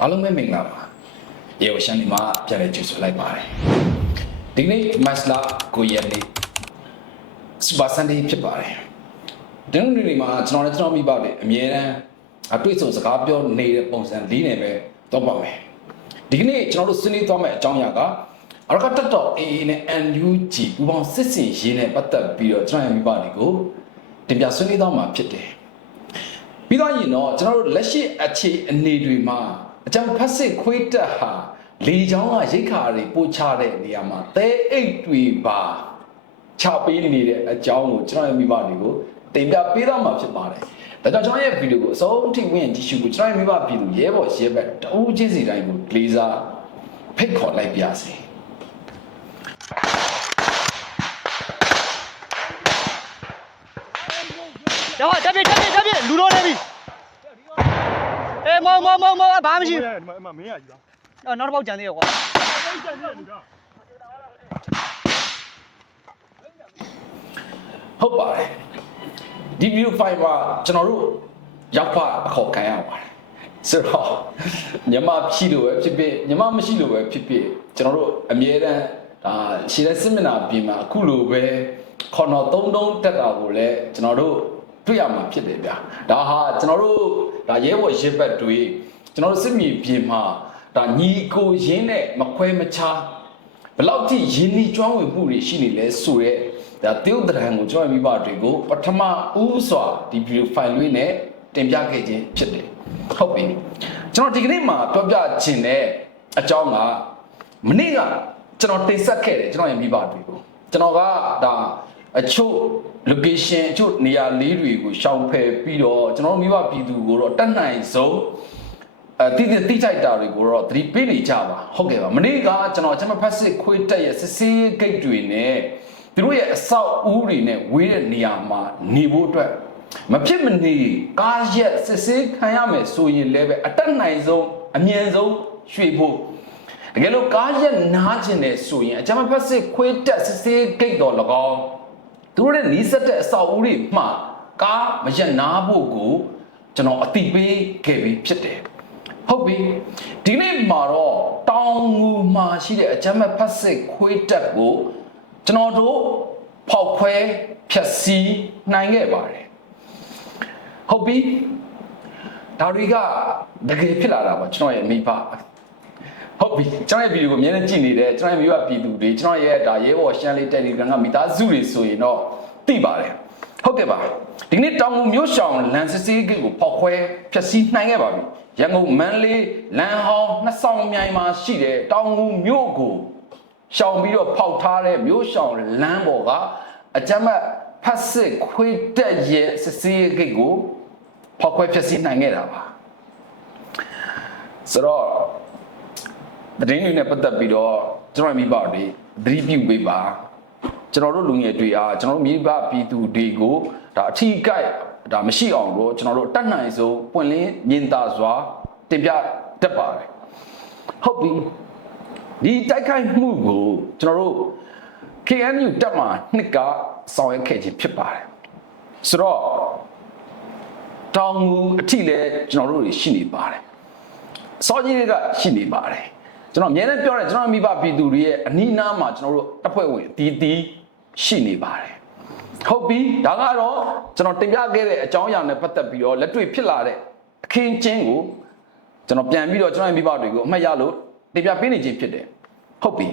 အားလုံးပဲမင်္ဂလာပါရေဝရှန်ဒီမှာပြန်လည်ကြိုဆိုလိုက်ပါတယ်ဒီနေ့မတ်လာ9ရက်နေ့စပါစန်ဒေးဖြစ်ပါတယ်ဒီနေ့ဒီမှာကျွန်တော်နဲ့ကျွန်တော်မိဘတွေအမြဲတမ်းအတွေ့အကြုံစကားပြောနေတဲ့ပုံစံလေးနဲ့ပဲတော့ပါမယ်ဒီကနေ့ကျွန်တော်တို့ဆွေးနွေးသွားမယ့်အကြောင်းအရာကအရကတက်တော့ AA နဲ့ NUG ပူပေါင်းစစ်စင်ရေးနဲ့ပတ်သက်ပြီးတော့ကျွန်တော်ရဲ့မိဘတွေကိုတင်ပြဆွေးနွေးသွားမှာဖြစ်တယ်ပြီးတော့ရင်တော့ကျွန်တော်တို့လက်ရှိအခြေအနေတွေမှာ အကြံဖတ်စစ်ခွေးတက်ဟာလေချောင်းကရိတ်ခါတွေပို့ချတဲ့နေရာမှာသဲအိတ်တွေပါချပေးနေတဲ့အကြောင်းကိုကျွန်တော်ရဲ့မိဘတွေကိုတင်ပြပေးတော့မှာဖြစ်ပါတယ်။ဒါကြောင့်ကျွန်တော်ရဲ့ဗီဒီယိုကိုအဆုံးထိဝင်ကြည့်ရှုဖို့ကျွန်တော်ရဲ့မိဘပြည်သူရဲဘော်ရဲဘက်တအူးချင်းစီတိုင်းကိုဂလေးစားဖိတ်ခေါ်လိုက်ပါစေ။ရပါတက်ပြီတက်ပြီတက်ပြီလူတော့နေပြီအေး မောင်မောင်မောင်မောင်ဘာမှမရှိဒီမှာအမမင်းရကြီးလားဘူးနောက်တစ်ပေါက်ကြံသေးရကွာဟုတ်ပါတယ်ဒီဗီဒီယိုဖိုင်မှာကျွန်တော်တို့ရောက်ဖအခေါ်ခံရပါတယ်ဆိုတော့ညီမဖြစ်လို့ပဲဖြစ်ဖြစ်ညီမမရှိလို့ပဲဖြစ်ဖြစ်ကျွန်တော်တို့အမြဲတမ်းဒါရှည်တဲ့စစ်မျက်နှာပြင်မှာအခုလိုပဲခေါ်တော်သုံးတုံးတက်တာကိုလည်းကျွန်တော်တို့တွေ့ရမှာဖြစ်တယ်ဗျာဒါဟာကျွန်တော်တို့ ဒါရဲဘော်ရဲဘက်တွေကျွန်တော်တို့စစ်မြေပြင်မှာဒါညီကိုရင်းနဲ့မခွဲမခြားဘယ်လောက်ထိယဉ်နီကျွမ်းဝင်မှုတွေရှိနေလဲဆိုရဲဒါတရုတ်တရံကိုကျွန်တော်မိဘတွေကိုပထမဦးစွာဒီဗီဒီယိုဖိုင်လေးနဲ့တင်ပြခဲ့ခြင်းဖြစ်တယ်ဟုတ်ပြီကျွန်တော်ဒီကနေ့မှာပြောပြခြင်းတဲ့အကြောင်းကမနေ့ကကျွန်တော်တင်ဆက်ခဲ့တယ်ကျွန်တော်ရဲ့မိဘတွေကိုကျွန်တော်ကဒါအချို့ location အချို့နေရာလေးတွေကိုရှောင်ဖယ်ပြီးတော့ကျွန်တော်တို့မိဘပြည်သူကိုတော့တတ်နိုင်ဆုံးအဲတိတိတိကျတာတွေကိုတော့သတိပေးနေကြပါဟုတ်ကဲ့ပါမနေ့ကကျွန်တော်အချက်မဖက်စစ်ခွေးတက်ရဲ့စစ်စေးဂိတ်တွေနဲ့သူတို့ရဲ့အဆောက်အဦတွေနဲ့ဝေးတဲ့နေရာမှာနေဖို့အတွက်မဖြစ်မနေကားရက်စစ်စေးခံရမယ်ဆိုရင်လည်းပဲအတက်နိုင်ဆုံးအမြန်ဆုံးရွှေ့ဖို့တကယ်လို့ကားရက်နားကျင်တယ်ဆိုရင်အချက်မဖက်စစ်ခွေးတက်စစ်စေးဂိတ်တော်၎င်း သူတို့ရဲ့နီးစပ်တဲ့အဆောက်အဦတွေမှကားမရက်နာဖို့ကိုကျွန်တော်အတိပေးခဲ့ပြီးဖြစ်တယ်ဟုတ်ပြီဒီနေ့မှာတော့တောင်ငူမှာရှိတဲ့အချမ်းမဲ့ဖတ်စစ်ခွေးတက်ကိုကျွန်တော်တို့ဖောက်ခွဲဖြက်စီးနိုင်ခဲ့ပါတယ်ဟုတ်ပြီဒါတွေကတကယ်ဖြစ်လာတာပါကျွန်တော်ရဲ့မိဘ ဟုတ်ပြီကျွန်တော်ရဲ့ဗီဒီယိုကိုအများနဲ့ကြည့်နေတယ်ကျွန်တော်ရဲ့မိဘပြည်သူတွေကျွန်တော်ရဲ့ဒါရဲဘော်ရှမ်းလေး Telegram ကမိသားစုတွေဆိုရင်တော့သိပါတယ်ဟုတ်ကဲ့ပါဒီနေ့တောင်ငူမြို့ရှောင်းလန်စစ်စေးဂိတ်ကိုဖောက်ခွဲဖျက်ဆီးနိုင်ခဲ့ပါပြီရန်ကုန်မန္တလေးလမ်းဟောင်းနှစ်ဆောင်မြိုင်မှာရှိတဲ့တောင်ငူမြို့ကိုရှောင်းပြီးတော့ဖောက်ထားတဲ့မြို့ရှောင်းလမ်းပေါ်ကအကြမ်းမဲ့ဖတ်စစ်ခွေးတက်ရဲ့စစ်စေးဂိတ်ကိုဖောက်ခွဲဖျက်ဆီးနိုင်ခဲ့တာပါဆိုတော့ သတင်းတွေနဲ့ပတ်သက်ပြီးတော့ကျွန်တော်မိဘတွေသတိပြုပေးပါကျွန်တော်တို့လူငယ်တွေအားကျွန်တော်တို့မိဘပြည်သူတွေကိုဒါအထီးကိုက်ဒါမရှိအောင်တော့ကျွန်တော်တို့တတ်နိုင်ဆုံးပွင့်လင်းမြင်သာစွာတင်ပြတတ်ပါတယ်ဟုတ်ပြီဒီတိုက်ခိုက်မှုကိုကျွန်တော်တို့ KNU တက်မှာနှစ်ကဆောင်ရွက်ခဲ့ခြင်းဖြစ်ပါတယ်ဆိုတော့တောင်ငူအထီးလဲကျွန်တော်တို့တွေရှိနေပါတယ်စောကြီးတွေကရှိနေပါတယ် ကျွန်တော်အများနဲ့ပြောတယ်ကျွန်တော်မိဘပြည်သူတွေရဲ့အနီးအနားမှာကျွန်တော်တို့တပ်ဖွဲ့ဝင်အတီးတီးရှိနေပါတယ်ဟုတ်ပြီဒါကတော့ကျွန်တော်တင်ပြခဲ့တဲ့အကြောင်းအရာနဲ့ပတ်သက်ပြီးတော့လက်တွေ့ဖြစ်လာတဲ့အခင်းချင်းကိုကျွန်တော်ပြန်ပြီးတော့ကျွန်တော်ရဲ့မိဘတွေကိုအမှတ်ရလို့တင်ပြပေးနေခြင်းဖြစ်တယ်ဟုတ်ပြီ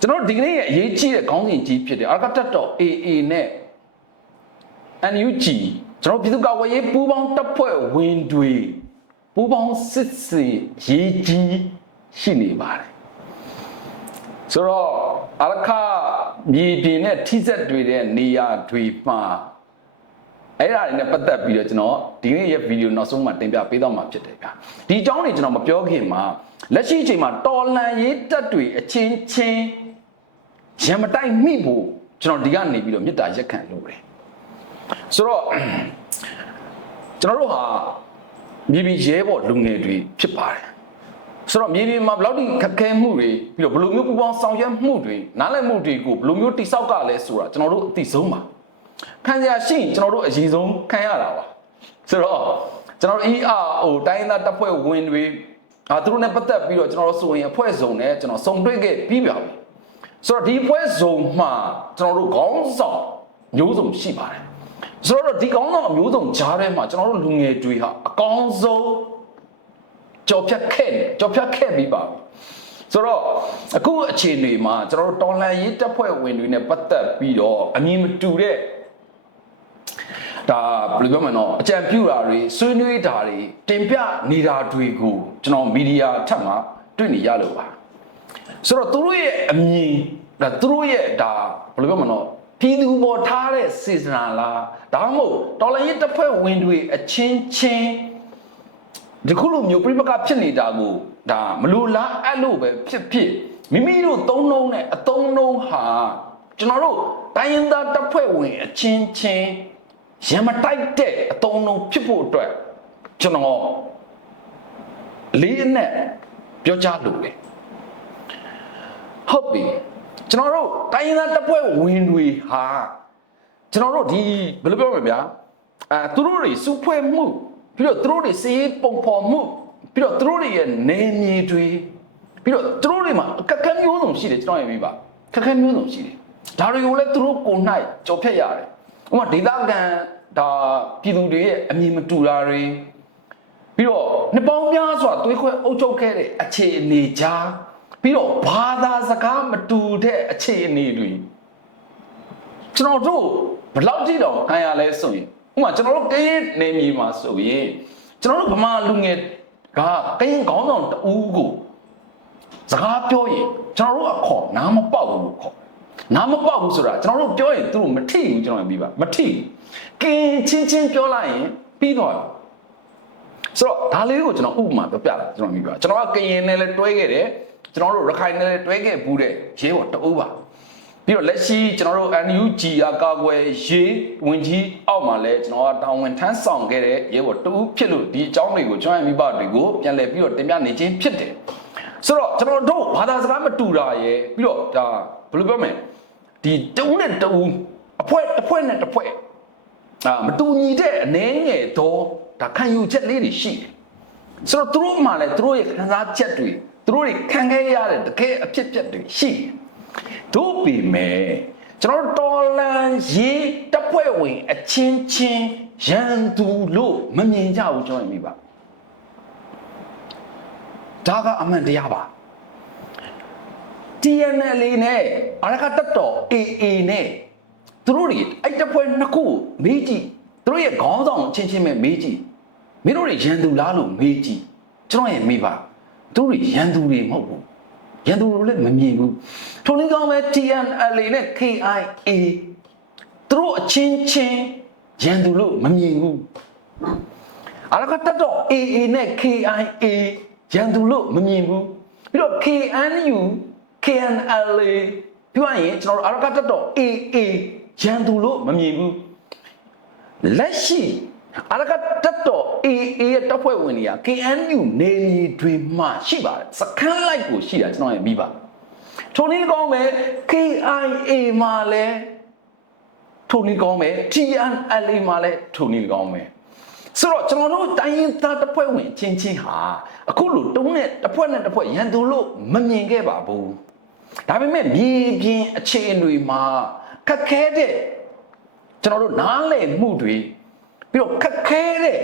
ကျွန်တော်ဒီကနေ့ရဲ့အရေးကြီးတဲ့ခေါင်းစဉ်ကြီးဖြစ်တယ်အာကတက်တော် AA နဲ့ NUG ကျွန်တော်ပြည်သူ့ကာကွယ်ရေးပူးပေါင်းတပ်ဖွဲ့ဝင်တွေပူးပေါင်းစစ်စေရေးကြီး ရှိနေပါတယ်ဆိုတော့အရခမြေပြင်နဲ့ထိစက်တွေတဲ့နေရာတွေမှာအဲ့ဒါတွေနဲ့ပတ်သက်ပြီးတော့ကျွန်တော်ဒီနေ့ရဲ့ဗီဒီယိုနောက်ဆုံးမှာတင်ပြပေးတော့မှာဖြစ်တယ်ဗျာဒီအကြောင်းတွေကျွန်တော်မပြောခင်မှာလက်ရှိအချိန်မှာတော်လန်ရေးတက်တွေအချင်းချင်းရံမတိုက်မိဖို့ကျွန်တော်ဒီကနေပြီးတော့မေတ္တာရက်ခံလုပ်တယ်ဆိုတော့ကျွန်တော်တို့ဟာမြေပြင်ရဲဘော်လူငယ်တွေဖြစ်ပါတယ် ဆိုတော့မြေပြင်မှာဘယ်လောက်ထိခက်ခဲမှုတွေပြီးတော့ဘယ်လိုမျိုးပူပေါင်းဆောင်ရွက်မှုတွေနားလည်မှုတွေကိုဘယ်လိုမျိုးတိဆောက်ကလဲဆိုတာကျွန်တော်တို့အသိဆုံးပါခံရရှိရင်ကျွန်တော်တို့အရေးဆုံးခံရတာပါဆိုတော့ကျွန်တော်တို့ ER ဟိုတိုင်းသားတပ်ဖွဲ့ဝင်တွေအာသူတို့နဲ့ပတ်သက်ပြီးတော့ကျွန်တော်တို့ဆိုရင်အဖွဲ့စုံနဲ့ကျွန်တော်စုံတွေ့ခဲ့ပြီးပါပြီဆိုတော့ဒီအဖွဲ့စုံမှာကျွန်တော်တို့ခေါင်းဆောင်မျိုးစုံရှိပါတယ်ဆိုတော့ဒီခေါင်းဆောင်မျိုးစုံကြားထဲမှာကျွန်တော်တို့လူငယ်တွေဟာအကောင်းဆုံး ကြော်ဖြတ်ခဲ့တယ်ကြော်ဖြတ်ခဲ့ပြီးပါပြီဆိုတော့အခုအခြေအနေမှာကျွန်တော်တို့တော်လှန်ရေးတပ်ဖွဲ့ဝင်တွေနဲ့ပတ်သက်ပြီးတော့အမြင်မတူတဲ့ဒါဘယ်လိုပြောမလဲနော်အကြံပြုတာတွေဆွေးနွေးတာတွေတင်ပြနေတာတွေကိုကျွန်တော်မီဒီယာထက်မှတွေ့နေရလို့ပါဆိုတော့သူတို့ရဲ့အမြင်ဒါသူတို့ရဲ့ဒါဘယ်လိုပြောမလဲနော်ပြည်သူပေါ်ထားတဲ့စေစနာလားဒါမှမဟုတ်တော်လှန်ရေးတပ်ဖွဲ့ဝင်တွေအချင်းချင်း ဒီခုလိုမျိုးပြိပကဖြစ်နေတာကိုဒါမလိုလားအဲ့လိုပဲဖြစ်ဖြစ်မိမိတို့သုံးလုံးနဲ့အသုံးလုံးဟာကျွန်တော်တို့တိုင်းရင်းသားတပ်ဖွဲ့ဝင်အချင်းချင်းရံမတိုက်တဲ့အသုံးလုံးဖြစ်ဖို့အတွက်ကျွန်တော်လေးနဲ့ပြောကြားလို့လေဟုတ်ပြီကျွန်တော်တို့တိုင်းရင်းသားတပ်ဖွဲ့ဝင်တွေဟာကျွန်တော်တို့ဒီဘယ်လိုပြောမလဲဗျာအဲသူတို့တွေစုဖွဲ့မှု ပြီးတော့သူတို့တွေစီးပုံဖော်မှုပြီးတော့သူတို့တွေရဲ့နေမြေတွေပြီးတော့သူတို့တွေမှာအကက်ကက်မျိုးစုံရှိတယ်ကျွန်တော်ရပြီပါကက်ကက်မျိုးစုံရှိတယ်ဒါတွေကိုလည်းသူတို့ကိုယ်၌ကြော်ဖြတ်ရတယ်ဥပမာဒေတာကန်ဒါပြည်သူတွေရဲ့အမြင်မတူတာတွေပြီးတော့နှစ်ပေါင်းများစွာသွေးခွဲအုပ်ချုပ်ခဲ့တဲ့အခြေအနေကြားပြီးတော့ဘာသာစကားမတူတဲ့အခြေအနေတွေကျွန်တော်တို့ဘယ်လောက်ကြည့်တော့ခံရလဲဆိုရင် ဥပမာကျွန်တော်တို့ကရင်နေမြေမှာဆိုရင်ကျွန်တော်တို့ဗမာလူငယ်ကကရင်ခေါင်းဆောင်တဦးကိုစကားပြောရင်ကျွန်တော်တို့အခေါ်နားမပေါက်ဘူးလို့ခေါ်နားမပေါက်ဘူးဆိုတာကျွန်တော်တို့ပြောရင်သူတို့မထိဘူးကျွန်တော်ပြပါမထိကင်းချင်းချင်းပြောလိုက်ရင်ပြီးတော့ဆိုတော့ဒါလေးကိုကျွန်တော်ဥပမာပြောပြတာကျွန်တော်မြင်ပြကျွန်တော်ကကရင်နဲ့လည်းတွဲခဲ့တယ်ကျွန်တော်တို့ရခိုင်နဲ့လည်းတွဲခဲ့ဘူးတဲ့ရဲဘော်တအုပ်ပါ ပြီးတော့လက်ရှိကျွန်တော်တို့ NUG အကာကွယ်ရေးဝင်ကြီးအောက်မှာလည်းကျွန်တော်ကတာဝန်ထမ်းဆောင်ခဲ့တဲ့ရဲဘော်တအုပ်ဖြစ်လို့ဒီအကြောင်းတွေကိုကျွန်တော်မိဘတွေကိုပြန်လည်ပြီးတော့တင်ပြနေခြင်းဖြစ်တယ်ဆိုတော့ကျွန်တော်တို့ဘာသာစကားမတူတာရယ်ပြီးတော့ဒါဘယ်လိုပြောမလဲဒီတုံးနဲ့တုံးအဖွဲတစ်ဖွဲနဲ့တစ်ဖွဲအာမတူညီတဲ့အနေငယ်တော့ဒါခံယူချက်လေးတွေရှိတယ်ဆိုတော့သူတို့မှလည်းသူတို့ရဲ့ခံစားချက်တွေသူတို့တွေခံခဲ့ရတဲ့တကယ်အဖြစ်အပျက်တွေရှိတယ် တို့ပေမဲ့ကျွန်တော်တော်လန်ရေးတပ်ဖွဲ့ဝင် အချင်းချင်းရန်သူလို့မမြင်ကြဘူးကျွန်တော်မြင်ပါဒါကအမှန်တရားပါ TNL နဲ့အရကတတ်တော် AA နဲ့သူတို့တွေအဲ့တပ်ဖွဲ့နှစ်ခုမေးကြည့်သူတို့ရဲ့ခေါင်းဆောင်ချင်းချင်းပဲမေးကြည့်မင်းတို့တွေရန်သူလားလို့မေးကြည့်ကျွန်တော်ရဲ့မေးပါသူတို့တွေရန်သူတွေမဟုတ်ဘူး ရန်သူလို့လည်းမမြင်ဘူးထုံလေးကောင်းပဲ TNL နဲ့ KIA သူတို့အချင်းချင်းရန်သူလို့မမြင်ဘူးအရကတတ်တော် AA နဲ့ KIA ရန်သူလို့မမြင်ဘူးပြီးတော့ KNU KNLA ပြောရရင်ကျွန်တော်တို့အရကတတ်တော် AA ရန်သူလို့မမြင်ဘူးလက်ရှိ အရကတတ်တော် AA ရဲ့တပ်ဖွဲ့ဝင်တွေက KNU နေမြေတွေမှာရှိပါတယ်စခန်းလိုက်ကိုရှိတာကျွန်တော်ရဲ့မိပါထုံနည်းကောင်းပဲ KIA မှာလည်းထုံနည်းကောင်းပဲ TNLA မှာလည်းထုံနည်းကောင်းပဲဆိုတော့ကျွန်တော်တို့တိုင်းရင်းသားတပ်ဖွဲ့ဝင်ချင်းချင်းဟာအခုလိုတုံးနဲ့တပ်ဖွဲ့နဲ့တပ်ဖွဲ့ရန်သူလို့မမြင်ခဲ့ပါဘူးဒါပေမဲ့မြေပြင်အခြေအနေတွေမှာခက်ခဲတဲ့ကျွန်တော်တို့နားလည်မှုတွေ ပြီးတော့ခက်ခဲတဲ့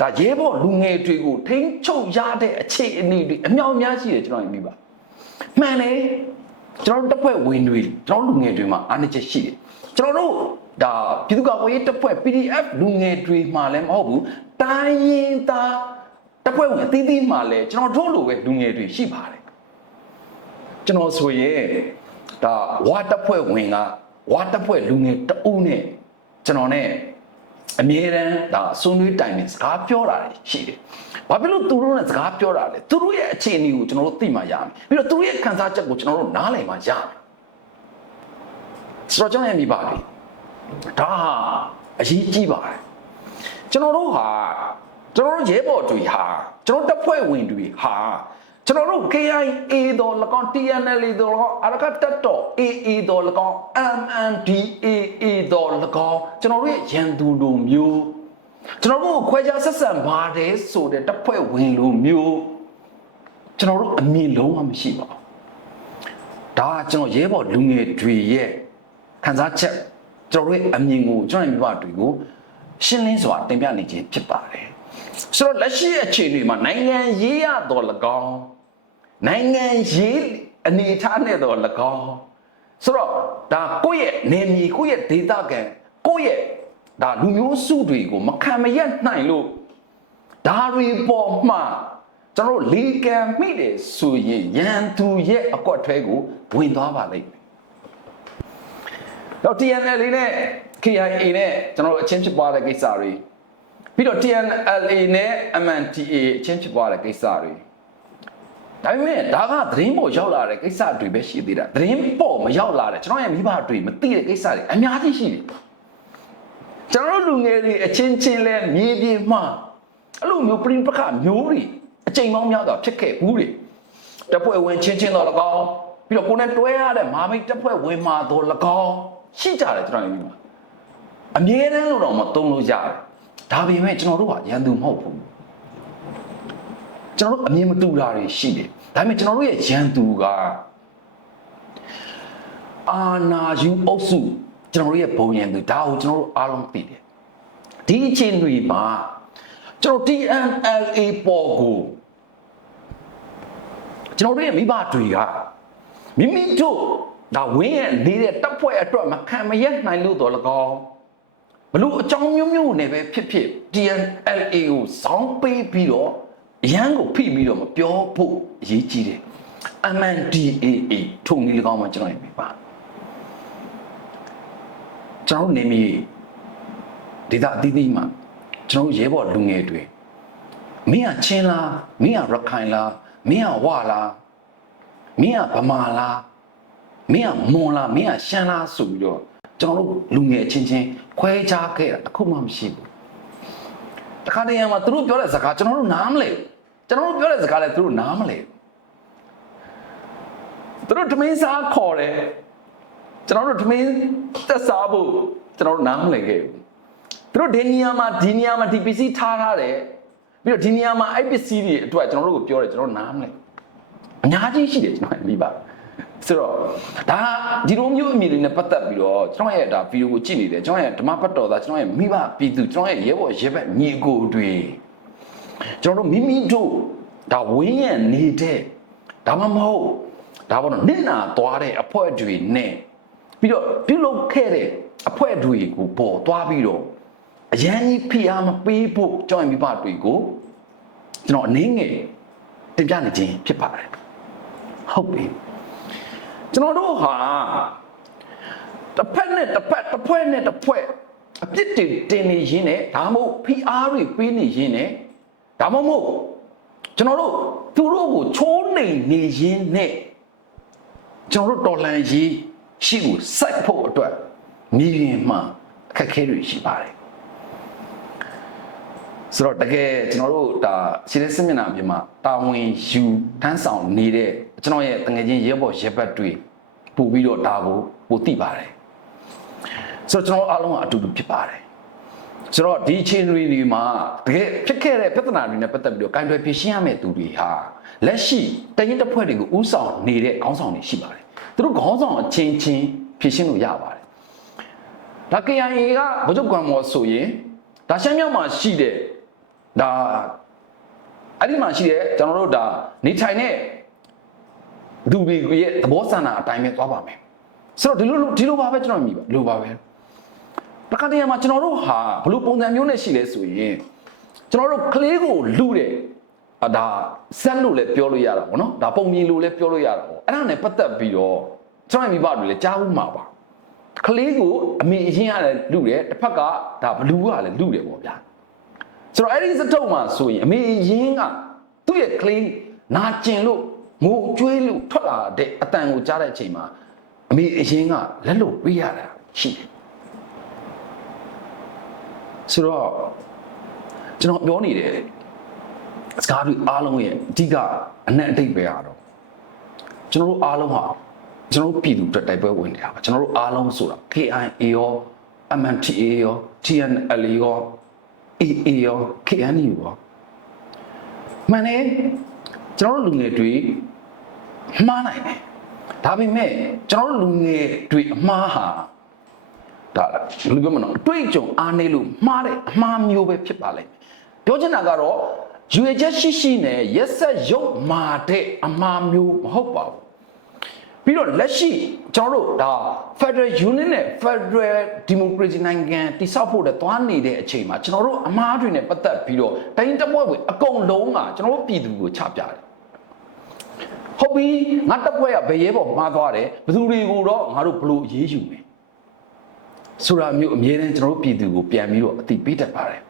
ဒါရဲဘော်လူငယ်တွေကိုထိန်းချုပ်ရတဲ့အခြေအနေတွေအမြောက်အများရှိတယ်ကျွန်တော်မြင်ပါမှန်တယ်ကျွန်တော်တို့တပ်ဖွဲ့ဝင်တွေကျွန်တော်တို့လူငယ်တွေမှာအားနည်းချက်ရှိတယ်ကျွန်တော်တို့ဒါပြည်သူ့ကာကွယ်ရေးတပ်ဖွဲ့ PDF လူငယ်တွေမှာလည်းမဟုတ်ဘူးတိုင်းရင်သားတပ်ဖွဲ့ဝင်အသီးသီးမှာလည်းကျွန်တော်တို့လိုပဲလူငယ်တွေရှိပါတယ်ကျွန်တော်ဆိုရင်ဒါဝါတပ်ဖွဲ့ဝင်ကဝါတပ်ဖွဲ့လူငယ်တအုပ်နဲ့ကျွန်တော်နဲ့ အမြဲတမ်းဒါဆွေးနွေးတိုင်နဲ့စကားပြောတာရှိတယ်။ဘာဖြစ်လို့သူတို့နဲ့စကားပြောတာလဲ။သူတို့ရဲ့အခြေအနေကိုကျွန်တော်တို့သိမှရမယ်။ပြီးတော့သူတို့ရဲ့ခံစားချက်ကိုကျွန်တော်တို့နားလည်မှရမယ်။ဆိုတော့ကျွန်တော်ရဲ့မိပါလေ။ဒါဟာအရေးကြီးပါတယ်။ကျွန်တော်တို့ဟာကျွန်တော်တို့ရဲဘော်တွေဟာကျွန်တော်တပ်ဖွဲ့ဝင်တွေဟာ ကျွန်တော်တို့ KIA တော့လကောင် TNL တော့လကောင်အရကတတ်တော့ AA တော့လကောင် MNDAA တော့လကောင်ကျွန်တော်တို့ရဲ့ရန်သူလိုမျိုးကျွန်တော်တို့ကိုခွဲခြားဆက်ဆံပါတယ်ဆိုတဲ့တပ်ဖွဲ့ဝင်လိုမျိုးကျွန်တော်တို့အမြင်လုံးဝမရှိပါဘူးဒါကကျွန်တော်ရဲဘော်လူငယ်တွေရဲ့ခံစားချက်ကျွန်တော်တို့ရဲ့အမြင်ကိုကျွန်တော်ရဲ့မိဘတွေကိုရှင်းလင်းစွာတင်ပြနေခြင်းဖြစ်ပါတယ်ဆိုတော့လက်ရှိအခြေအနေမှာနိုင်ငံရေးရတော့၎င်း နိုင်ငံရေးအနေအထားနဲ့တော့၎င်းဆိုတော့ဒါကိုယ့်ရဲ့နေမြေကိုယ့်ရဲ့ဒေသခံကိုယ့်ရဲ့ဒါလူမျိုးစုတွေကိုမခံမရက်နိုင်လို့ဒါတွေပေါ်မှာကျွန်တော်တို့လေကံမိတယ်ဆိုရင်ရန်သူရဲ့အကွက်ထဲကိုဝင်သွားပါလိမ့်မယ်။တော့ TNL နဲ့ KIA နဲ့ကျွန်တော်တို့အချင်းဖြစ်ပွားတဲ့ကိစ္စတွေပြီးတော့ TNLA နဲ့ MNTA အချင်းဖြစ်ပွားတဲ့ကိစ္စတွေ ဒါပေမဲ့ဒါကသတင်းပေါ်ရောက်လာတဲ့ကိစ္စတွေပဲရှိသေးတာသတင်းပေါ်မရောက်လာတဲ့ကျွန်တော်ရဲ့မိဘတွေမသိတဲ့ကိစ္စတွေအများကြီးရှိတယ်ကျွန်တော်တို့လူငယ်တွေအချင်းချင်းလဲမြေပြင်မှာအဲ့လိုမျိုးပြင်းပခမျိုးတွေအချိန်ပေါင်းများစွာဖြစ်ခဲ့ဘူးတွေတပ်ဖွဲ့ဝင်ချင်းချင်းတော့၎င်းပြီးတော့ကိုယ်နဲ့တွဲရတဲ့မာမိတ်တပ်ဖွဲ့ဝင်မှာတော့၎င်းရှိကြတယ်ကျွန်တော်ရဲ့မိဘအမြဲတမ်းလို့တော့မသုံးလို့ရတယ်ဒါပေမဲ့ကျွန်တော်တို့ကရန်သူမဟုတ်ဘူး ကျွန်တော်တို့အမြင်မတူတာတွေရှိတယ်ဒါပေမဲ့ကျွန်တော်တို့ရဲ့ရန်သူကအာနာယူအုပ်စုကျွန်တော်တို့ရဲ့ဘုံရန်သူဒါကိုကျွန်တော်တို့အားလုံးသိတယ်ဒီအချင်းတွေမှာကျွန်တော် TNLA ပေါ်ကိုကျွန်တော်တို့ရဲ့မိဘတွေကမိမိတို့ဒါဝင်းရဲ့နေတဲ့တပ်ဖွဲ့အတွက်မခံမရက်နိုင်လို့တော့လကောင်းဘလို့အကြောင်းမျိုးမျိုးနဲ့ပဲဖြစ်ဖြစ် TNLA ကိုဇောင်းပေးပြီးတော့ အရန်ကိုဖိပြီးတော့မပြောဖို့အရေးကြီးတယ် MNDAA ထုံကြီးလကောင်းမှကျွန်တော်ရင်ပြပါကျွန်တော်တို့နေမီဒေတာအသီးသီးမှာကျွန်တော်တို့ရဲဘော်လူငယ်တွေမင်းကချင်းလားမင်းကရခိုင်လားမင်းကဝလားမင်းကဗမာလားမင်းကမွန်လားမင်းကရှမ်းလားဆိုပြီးတော့ကျွန်တော်တို့လူငယ်ချင်းချင်းခွဲခြားခဲ့တာတစ်ခုမှမရှိဘူးတခါတည်းမှာသူတို့ပြောတဲ့စကားကျွန်တော်တို့နားမလဲ ကျွန်တော်တို့ပြောတဲ့စကားလည်းသူတို့နားမလဲသူတို့ထမင်းစားခေါ်တယ်ကျွန်တော်တို့ထမင်းတက်စားဖို့ကျွန်တော်တို့နားမလဲခဲ့ဘူးသူတို့ဒီနေရာမှာဒီနေရာမှာဒီပစ္စည်းထားထားတယ်ပြီးတော့ဒီနေရာမှာအဲ့ပစ္စည်းတွေအတွက်ကျွန်တော်တို့ကိုပြောတယ်ကျွန်တော်တို့နားမလဲအများကြီးရှိတယ်ကျွန်တော်မိပါဆိုတော့ဒါဒီလိုမျိုးအမြင်တွေနဲ့ပတ်သက်ပြီးတော့ကျွန်တော်ရဲ့ဒါဗီဒီယိုကိုကြည့်နေတယ်ကျွန်တော်ရဲ့ဓမ္မပတ်တော်သားကျွန်တော်ရဲ့မိဘပြည်သူကျွန်တော်ရဲ့ရဲဘော်ရဲဘက်ညီကိုတွေ ကျွန်တော်တို့မိမိတို့ဒါဝင်းရံနေတဲ့ဒါမှမဟုတ်ဒါပေါ့နော်နစ်နာသွားတဲ့အဖွဲ့တွေနဲ့ပြီးတော့ပြုလုပ်ခဲ့တဲ့အဖွဲ့တွေကိုပေါ်သွားပြီးတော့အရန်ကြီးဖိအားမပေးဖို့ကျွန်တော်ရဲ့မိဘတွေကိုကျွန်တော်အနေငယ်တင်ပြနေခြင်းဖြစ်ပါတယ်ဟုတ်ပြီကျွန်တော်တို့ဟာတစ်ဖက်နဲ့တစ်ဖက်တစ်ဖွဲ့နဲ့တစ်ဖွဲ့အပြစ်တွေတင်နေရင်းနဲ့ဒါမှမဟုတ်ဖိအားတွေပေးနေရင်းနဲ့ ဒါမှမဟုတ်ကျွန်တော်တို့သူတို့ကိုချိုးနှိမ်နေရင်းနဲ့ကျွန်တော်တို့တော်လန်ရေးရှိကိုစိုက်ဖို့အတွက်မြည်ရင်မှအခက်အခဲတွေရှိပါတယ်ဆိုတော့တကယ်ကျွန်တော်တို့ဒါရှင်းတဲ့စစ်မျက်နှာပြင်မှာတာဝန်ယူထမ်းဆောင်နေတဲ့ကျွန်တော်ရဲ့တငယ်ချင်းရဲဘော်ရဲဘက်တွေပို့ပြီးတော့ဒါကိုပို့သိပါတယ်ဆိုတော့ကျွန်တော်အားလုံးကအတူတူဖြစ်ပါတယ် ဆိုတော့ဒီချင်းတွေဒီမှာတကယ်ဖြစ်ခဲ့တဲ့ပြဿနာတွေနဲ့ပတ်သက်ပြီးတော့ကင်တွယ်ဖြေရှင်းရမယ့်သူတွေဟာလက်ရှိတရင်တစ်ဖွဲ့တွေကိုဥဆောင်နေတဲ့ခေါင်းဆောင်တွေရှိပါတယ်သူတို့ခေါင်းဆောင်အချင်းချင်းဖြေရှင်းလို့ရပါတယ်ဒါ KIA ကဗိုလ်ချုပ်ကွမ်မော်ဆိုရင်ဒါရှမ်းမြောက်မှာရှိတဲ့ဒါအဲ့ဒီမှာရှိတဲ့ကျွန်တော်တို့ဒါနေထိုင်တဲ့လူတွေရဲ့သဘောဆန္ဒအတိုင်းပဲသွားပါမယ်ဆိုတော့ဒီလိုလိုဒီလိုပါပဲကျွန်တော်မြည်ပါဒီလိုပါပဲ တခါတည်းမှာကျွန်တော်တို့ဟာဘလို့ပုံစံမျိုးနဲ့ရှိလဲဆိုရင်ကျွန်တော်တို့ကလေးကိုလူတယ်အဒါဆက်လို့လည်းပြောလို့ရတာပေါ့နော်ဒါပုံမြင်လို့လည်းပြောလို့ရတာပေါ့အဲ့ဒါနဲ့ပတ်သက်ပြီးတော့ကျွန်တော်မိဘတွေလည်းကြားဦးမှာပါကလေးကိုအမေအရင်ကလည်းလူတယ်တစ်ဖက်ကဒါဘလူးကလည်းလူတယ်ပေါ့ဗျာဆိုတော့အဲ့ဒီစတုံးမှာဆိုရင်အမေရင်းကသူ့ရဲ့ကလေးနာကျင်လို့ငိုကြွေးလို့ထွက်လာတဲ့အတန်ကိုကြားတဲ့အချိန်မှာအမေအရင်ကလက်လို့ပေးရတာရှိတယ် ဆိုတော့ကျွန်တော်ပြောနေတယ်စကားတွေအားလုံးရဲ့အဓိကအနက်အတိတ်ပဲရတော့ကျွန်တော်တို့အားလုံးဟာကျွန်တော်တို့ပြည်သူအတွက်တိုက်ပွဲဝင်နေတာပါကျွန်တော်တို့အားလုံးဆိုတာ KIA ရော MNTA ရော TNL ရော AA ရော KNU ရောမှန်တယ်ကျွန်တော်တို့လူငယ်တွေမှားနိုင်တယ်ဒါပေမဲ့ကျွန်တော်တို့လူငယ်တွေအမှားဟာ ဒါလူပြောမလို့အတွေ့အကြုံအားနေလို့မှားတဲ့အမှားမျိုးပဲဖြစ်ပါလိမ့်မယ်ပြောချင်တာကတော့ယူရချက်ရှိရှိနဲ့ရက်ဆက်ရုပ်မာတဲ့အမှားမျိုးမဟုတ်ပါဘူးပြီးတော့လက်ရှိကျွန်တော်တို့ဒါ Federal Union နဲ့ Federal Democracy နိုင်ငံတိစောက်ဖို့တဲ့သွားနေတဲ့အချိန်မှာကျွန်တော်တို့အမားတွေနဲ့ပတ်သက်ပြီးတော့တိုင်းတပ်ဖွဲ့ဝင်အကုန်လုံးကကျွန်တော်တို့ပြည်သူကိုချပြတယ်ဟုတ်ပြီငါတပ်ဖွဲ့ကဘယ်ရဲပေါ်မှားသွားတယ်ဘယ်သူတွေကိုတော့ငါတို့ဘလို့အေးအေးယူမယ် ဆိုတာမျိုးအမြဲတမ်းကျွန်တော်တို့ပြည်သူကိုပြန်ပြီးတော့အသိပေးတတ်ပါတယ်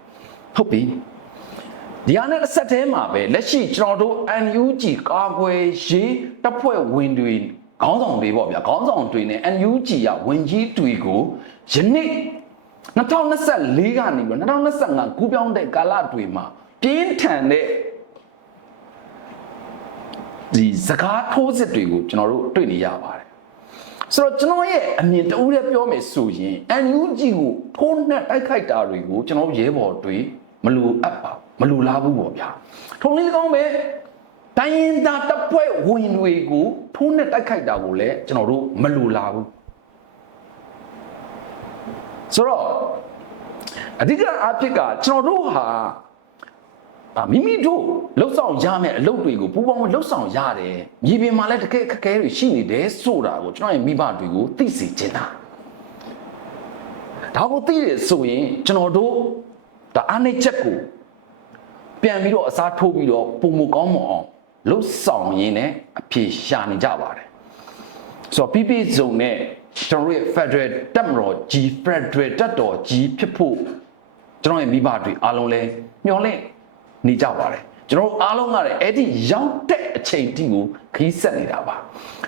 ဟုတ်ပြီဒီဟာနဲ့အဆက်ထဲမှာပဲလက်ရှိကျွန်တော်တို့ NUG ကာကွယ်ရေးတပ်ဖွဲ့ဝင်တွေခေါင်းဆောင်တွေပေါ့ဗျာခေါင်းဆောင်တွေနဲ့ NUG ရဝင်ကြီးတွေကိုယနေ့2024ကနေပြီးတော့2025ကူးပြောင်းတဲ့ကာလတွေမှာပြင်းထန်တဲ့ဒီစကားထိုးစစ်တွေကိုကျွန်တော်တို့တွေ့နေရပါတယ် ဆိုတော့ကျွန်တော်ရဲ့အမြင်တဦးတည်းပြောမယ်ဆိုရင် NUG ကိုထိုးနှက်တိုက်ခိုက်တာတွေကိုကျွန်တော်တို့ရဲဘော်တွေမလူအပ်ပါမလူလားဘူးပေါ့ဗျာထုံးလေးကောင်းပဲတိုင်းရင်းသားတပ်ဖွဲ့ဝင်တွေကိုထိုးနှက်တိုက်ခိုက်တာကိုလည်းကျွန်တော်တို့မလူလားဘူးဆိုတော့အဓိကအဖြစ်ကကျွန်တော်တို့ဟာ အာမိမိတို့လှုပ်ဆောင်ရမယ့်အလုပ်တွေကိုပူပေါင်းလှုပ်ဆောင်ရတယ်မြေပြင်မှာလည်းတကယ်အခက်အခဲတွေရှိနေတယ်ဆိုတာကိုကျွန်တော်ရဲ့မိဘတွေကိုသိစေချင်တာဒါကိုသိရဆိုရင်ကျွန်တော်တို့ဒါအားနေချက်ကိုပြန်ပြီးတော့အစားထိုးပြီးတော့ပုံမကောင်းမအောင်လှုပ်ဆောင်ရင်းနဲ့အပြေရှာနေကြပါတယ်ဆိုတော့ပြပြစုံနဲ့ကျွန်တော်တို့ရဲ့ Federal တက်မတော်ကြီး Federal တက်တော်ကြီးဖြစ်ဖို့ကျွန်တော်ရဲ့မိဘတွေအားလုံးလဲမျှော်လင့် နေကြပါတယ်ကျွန်တော်တို့အားလုံးကလည်းအဲ့ဒီရောက်တဲ့အချိန်တိကိုခီးဆက်နေတာပါ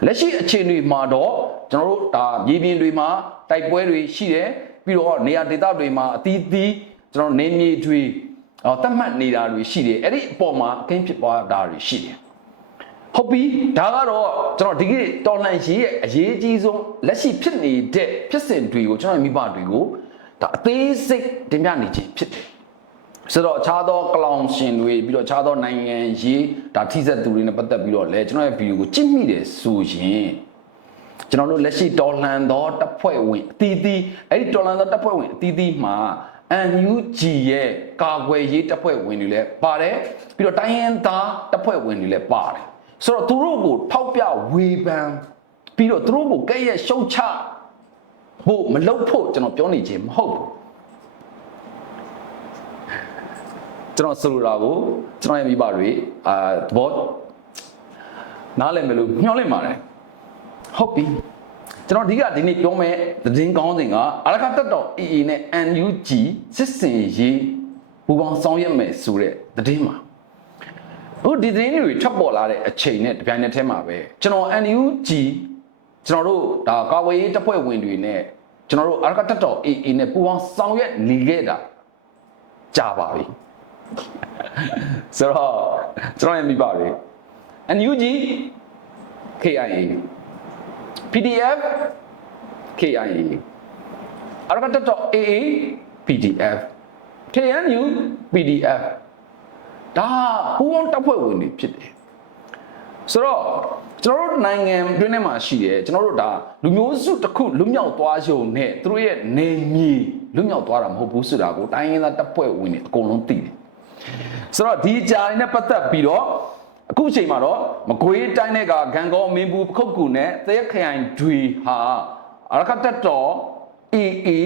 လက်ရှိအချိန်တွေမှာတော့ကျွန်တော်တို့ဒါမြေပြင်တွေမှာတိုက်ပွဲတွေရှိတယ်ပြီးတော့နေရာဒေသတွေမှာအသီးသီးကျွန်တော်နေမြေတွေအော်တတ်မှတ်နေတာတွေရှိတယ်အဲ့ဒီအပေါ်မှာအကင်းဖြစ်သွားတာတွေရှိတယ်ဟုတ်ပြီဒါကတော့ကျွန်တော်ဒီကိတော်လန်ရေးရဲ့အရေးကြီးဆုံးလက်ရှိဖြစ်နေတဲ့ဖြစ်စဉ်တွေကိုကျွန်တော်မိဘတွေကိုဒါအသေးစိတ်တင်ပြနေခြင်းဖြစ်တယ် ဆိုတော့အခြားသောကလောင်ရှင်တွေပြီးတော့အခြားသောနိုင်ငံရေးဒါထိစက်သူတွေနဲ့ပတ်သက်ပြီးတော့လဲကျွန်တော်ရဲ့ဗီဒီယိုကိုကြည့်မိတယ်ဆိုရင်ကျွန်တော်တို့လက်ရှိတော်လှန်သောတပ်ဖွဲ့ဝင်အသီးသီးအဲ့ဒီတော်လှန်သောတပ်ဖွဲ့ဝင်အသီးသီးမှာ NUG ရဲ့ကာကွယ်ရေးတပ်ဖွဲ့ဝင်တွေလည်းပါတယ်ပြီးတော့တိုင်းရင်းသားတပ်ဖွဲ့ဝင်တွေလည်းပါတယ်ဆိုတော့သူတို့ကိုထောက်ပြဝေဖန်ပြီးတော့သူတို့ကိုကဲ့ရဲ့ရှုံချဖို့မလုပ်ဖို့ကျွန်တော်ပြောနေခြင်းမဟုတ်ဘူး ကျွန်တော်ဆိုလိုတာကိုကျွန်တော်ရဲ့မိဘတွေအာသဘောနားလည်မယ်လို့ညှော်လင့်ပါတယ်ဟုတ်ပြီကျွန်တော်အဓိကဒီနေ့ပြောမယ့်သတင်းကောင်းစဉ်ကအရကတက်တော် EE နဲ့ NUG စစ်စင်ရေးပူပေါင်းဆောင်ရွက်မယ်ဆိုတဲ့သတင်းမှာဟိုဒီသတင်းတွေထပ်ပေါ်လာတဲ့အချိန်နဲ့တပြိုင်နက်တည်းမှာပဲကျွန်တော် NUG ကျွန်တော်တို့ဒါကာဝေးရေးတပ်ဖွဲ့ဝင်တွေနဲ့ကျွန်တော်တို့အရကတက်တော် EE နဲ့ပူပေါင်းဆောင်ရွက်နေခဲ့တာကြာပါပြီ ဆိုတော့ကျွန်တော်ရဲ့မိဘတွေ NUG KIA PDF KIA အရကတတော့ AA PDF KNU PDF ဒါပူးပေါင်းတပ်ဖွဲ့ဝင်တွေဖြစ်တယ်ဆိုတော့ကျွန်တော်တို့နိုင်ငံတွင်းထဲမှာရှိတယ်ကျွန်တော်တို့ဒါလူမျိုးစုတစ်ခုလွတ်မြောက်သွားရုံနဲ့သူတို့ရဲ့နေမြေလွတ်မြောက်သွားတာမဟုတ်ဘူးဆိုတာကိုတိုင်းရင်းသားတပ်ဖွဲ့ဝင်တွေအကုန်လုံးသိတယ် ဆိုတော့ဒီကြာရင်းနဲ့ပတ်သက်ပြီးတော့အခုအချိန်မှာတော့မကွေးတိုင်းတဲ့ကဂံကောမင်းဘူးပခုတ်ကူနဲ့သရက်ခရိုင်တွေဟာအရကတက်တော် EE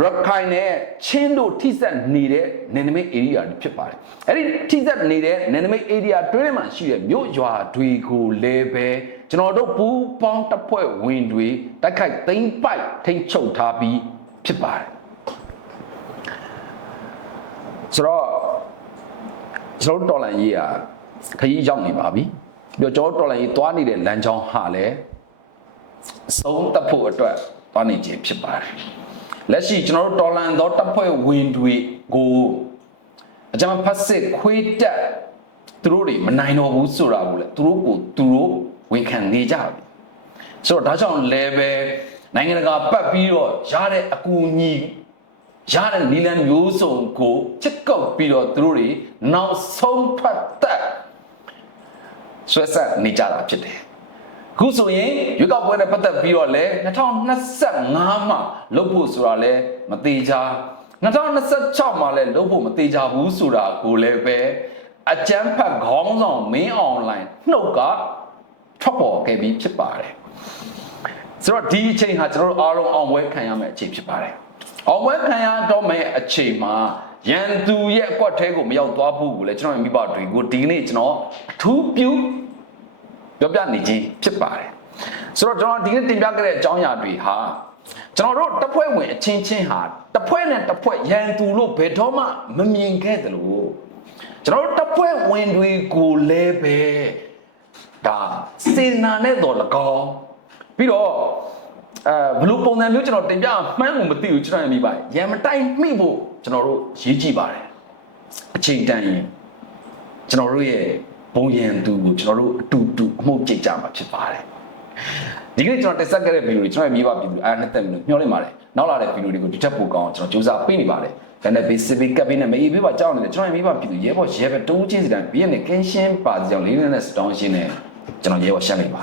ရခိုင်နဲ့ချင်းတို့ထိစပ်နေတဲ့နယ်နိမိတ် area တွေဖြစ်ပါတယ်။အဲ့ဒီထိစပ်နေတဲ့နယ်နိမိတ် area တွင်းမှာရှိတဲ့မြို့ရွာတွေကိုလည်းပဲကျွန်တော်တို့ပူးပေါင်းတပ်ဖွဲ့ဝင်တွေတိုက်ခိုက်သိမ်းပိုက်ထိန်းချုပ်ထားပြီးဖြစ်ပါတယ်။ဆိုတော့ ကျွန်တော်တို့တော်လန်ရေးอ่ะခရီးရောက်နေပါပြီ။ပြီးတော့ကျွန်တော်တို့တော်လန်ရေးသွားနေတဲ့လမ်းကြောင်းဟာလည်းဆုံးတက်ဖို့အတွက်သွားနေခြင်းဖြစ်ပါတယ်။လက်ရှိကျွန်တော်တို့တော်လန်သောတပ်ဖွဲ့ဝင်တွေကိုအကြမ်းဖက်စစ်ခွေးတက်သူတို့တွေမနိုင်တော့ဘူးဆိုတာကိုလည်းသူတို့ကိုသူတို့ဝန်ခံနေကြပြီ။ဆိုတော့ဒါကြောင့်လည်းပဲနိုင်ငံတကာပတ်ပြီးတော့ရတဲ့အကူအညီ ရတဲ့နီလန်မျိုးစုံကိုချစ်ကောက်ပြီးတော့သူတို့တွေနောက်ဆုံးဖတ်သက်ဆွဲဆက်နေကြတာဖြစ်တယ်အခုဆိုရင်ရွေးကောက်ပွဲနဲ့ပတ်သက်ပြီးတော့လဲ2025မှာလုပ်ဖို့ဆိုတာလဲမသေးချာ2026မှာလဲလုပ်ဖို့မသေးချာဘူးဆိုတာကိုလည်းပဲအကြမ်းဖက်ခေါင်းဆောင်မင်းအွန်လိုင်းနှုတ်ကထွက်ပေါ်ခဲ့ပြီးဖြစ်ပါတယ်ဆိုတော့ဒီအချိန်ဟာကျွန်တော်တို့အားလုံးအောင်ပွဲခံရမယ့်အချိန်ဖြစ်ပါတယ် အောင်ပွဲခံရတော့မယ့်အချိန်မှာရန်သူရဲ့အကွက်ထဲကိုမရောက်သွားဘူးကိုလည်းကျွန်တော်မိဘတွေကိုဒီနေ့ကျွန်တော်အထူးပြုပြောပြနေခြင်းဖြစ်ပါတယ်ဆိုတော့ကျွန်တော်ဒီနေ့တင်ပြခဲ့တဲ့အကြောင်းအရာတွေဟာကျွန်တော်တို့တစ်ဖွဲ့ဝင်အချင်းချင်းဟာတစ်ဖွဲ့နဲ့တစ်ဖွဲ့ရန်သူလို့ဘယ်တော့မှမမြင်ခဲ့တယ်လို့ကျွန်တော်တို့တစ်ဖွဲ့ဝင်တွေကိုလည်းပဲဒါစေနာနဲ့တော့လကောင်းပြီးတော့ အဲဘယ်လိုပုံစံမျိုးကျွန်တော်တင်ပြမှန်းကိုမသိဘူးကျွန်တော်ရမိပါရန်မတိုင်မိဖို့ကျွန်တော်တို့ရေးကြည့်ပါတယ်အချိန်တန်ရင်ကျွန်တော်တို့ရဲ့ဘုံရန်သူကိုကျွန်တော်တို့အတူတူအမှုတ်ကြိတ်ကြမှာဖြစ်ပါတယ်ဒီကနေ့ကျွန်တော်တက်ဆက်ခဲ့တဲ့ဗီဒီယိုတွေကျွန်တော်ရဲ့မိဘပြည်သူအားနဲ့တက်ပြီးမျှော်လင့်ပါတယ်နောက်လာတဲ့ဗီဒီယိုတွေကိုဒီထက်ပိုကောင်းအောင်ကျွန်တော်စူးစမ်းပေးနေပါတယ်ဒါနဲ့ basic ကပ်ပေးနေမေးပေးပါကြောက်နေတယ်ကျွန်တော်ရဲ့မိဘပြည်သူရဲဘော်ရဲဘက်တုံးချင်းစီတိုင်းဘီရဲ့နဲ့ကင်းရှင်းပါစီအောင်လေးနဲ့စတောင်းရှင်းနေကျွန်တော်ရဲဘော်ရှက်လိုက်ပါ